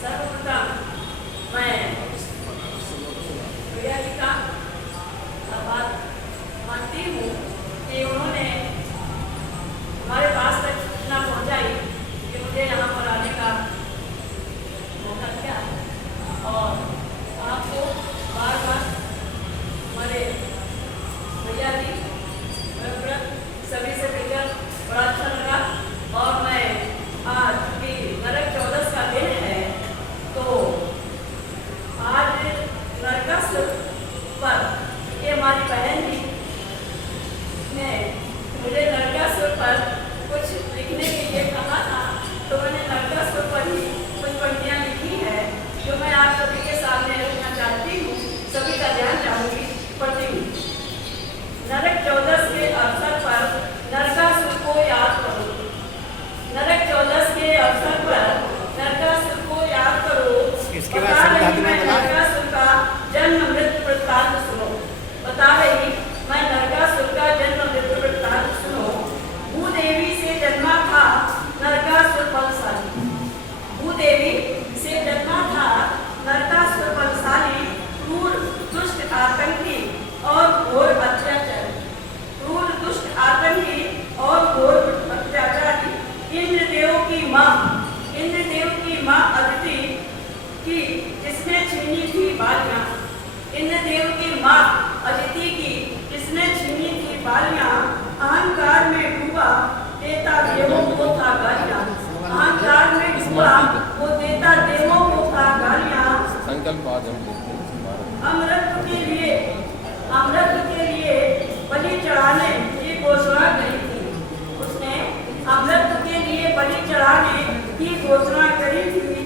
सर्वप्रथम मैं भैया जी का आभार मानती हूँ कि उन्होंने हमारे पास तक सूचना पहुँचाई कि मुझे यहाँ पर आने का मौका दिया और आपको बार बार हमारे भैया जी सभी से मिलकर बड़ा अच्छा लगा। और मैं आज भी नरक चौदस का दिन है तो आज नरकासुर पर ये हमारी बहन जी ने मुझे नरकासुर पर कुछ लिखने के लिए कहा था तो मैंने नरकासुर पर ही कुछ पंक्तियाँ लिखी है जो मैं आप सभी के सामने रखना चाहती हूँ। सभी का ध्यान चाहूँगी पढ़ती हूँ। नरक चौदस के अवसर पर नरकासुर को याद करो। नरक चौदस के अवसर पर नरकासुर को याद करो। इसके बाद नरकासुर का जन्म मृत्यु वृत्तांत सुनो। बता रही मैं नरकासुर का जन्म मृत्यु वृत्तांत सुनो। भूदेवी से जन्मा था नरकासुर बलशाली। भूदेवी से जन्मा था नरकासुर बलशाली, क्रूर दुष्ट आतंकी और घोर अत्याचारी। क्रूर दुष्ट आतंकी और घोर अत्याचारी। इंद्रदेव की माँ अदिति की जिसने छीनी थी बालियां। इंद्रदेव की माँ अदिति की जिसने छीनी थी बालियां। अहंकार में डूबा देता देवों को था गालियां। अहंकार में डूबा वो देता देवों को था गालियां। संकल्प अमृत के लिए बलि चढ़ाने की घोषणा करी थी। उसने अमृत के लिए बलि चढ़ाने की घोषणा करी थी।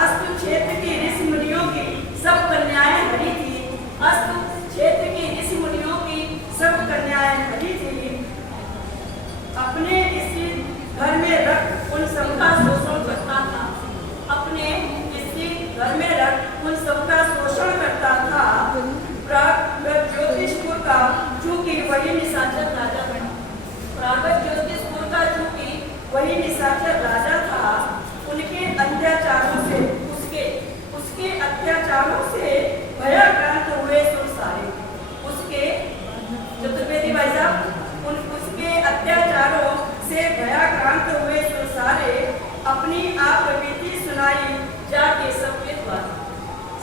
अस्तु क्षेत्र की ऋषि मुनियों की सब कन्याएं हरी थी। अस्तु क्षेत्र की ऋषि मुनियों की सब कन्याएं हरी थी। अपने इसी घर में रख उन सबका शोषण करता था। अपने इसी घर में रख उन सबका शोषण करता था। ज्योतिषपुर का चूंकि वही निशाचर राजा था। प्रागत ज्योतिषपुर का चूंकि वही निशाचर राजा था। उनके अत्याचारों से उसके अत्याचारों से भयाक्रांत हुए सुर सारे। उसके चतुर्वेदी भाई साहब उसके अत्याचारों से भयाक्रांत हुए सुर सारे। अपनी आप बीती सुनाई जाके सबके द्वारे।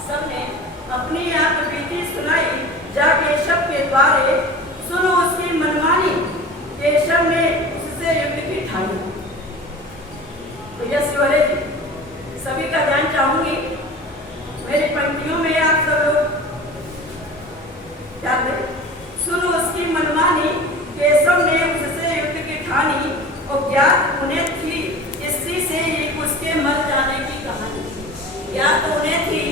सबने अपनी आप बीती सुनाई जाके सबके द्वारे। सुनो उसकी मनमानी केशव ने उससे युद्ध की ठानी। भैया शिवरे सभी का ध्यान चाहूंगी। मेरी पंक्तियों में आप सब लोग क्या करें। सुनो उसकी मनमानी केशव ने उससे युद्ध की ठानी। और ज्ञात उन्हें थी स्त्री से ही उसके मर जाने की कहानी। ज्ञात उन्हें थी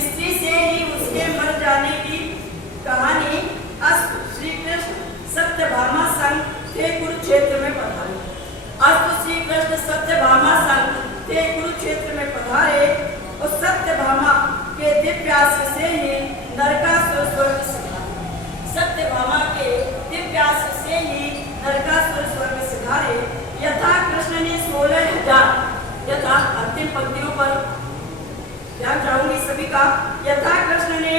स्त्री से ही उसके मर जाने की कहानी। अस्तु श्री कृष्ण सत्यभामा संग थे कुरुक्षेत्र में पधारे। अस्तु श्री कृष्ण सत्यभामा संग थे कुरुक्षेत्र में पधारे। और सत्यभामा के दिव्यास्त्र से ही नरकासुर स्वर्ग सिधारे। सत्यभामा के दिव्यास्त्र से ही नरकासुर स्वर्ग सिधारे। यथा कृष्ण ने 16,000 यथा अंतिम पंक्तियों पर ध्यान चाहूंगी सभी का। यथा कृष्ण ने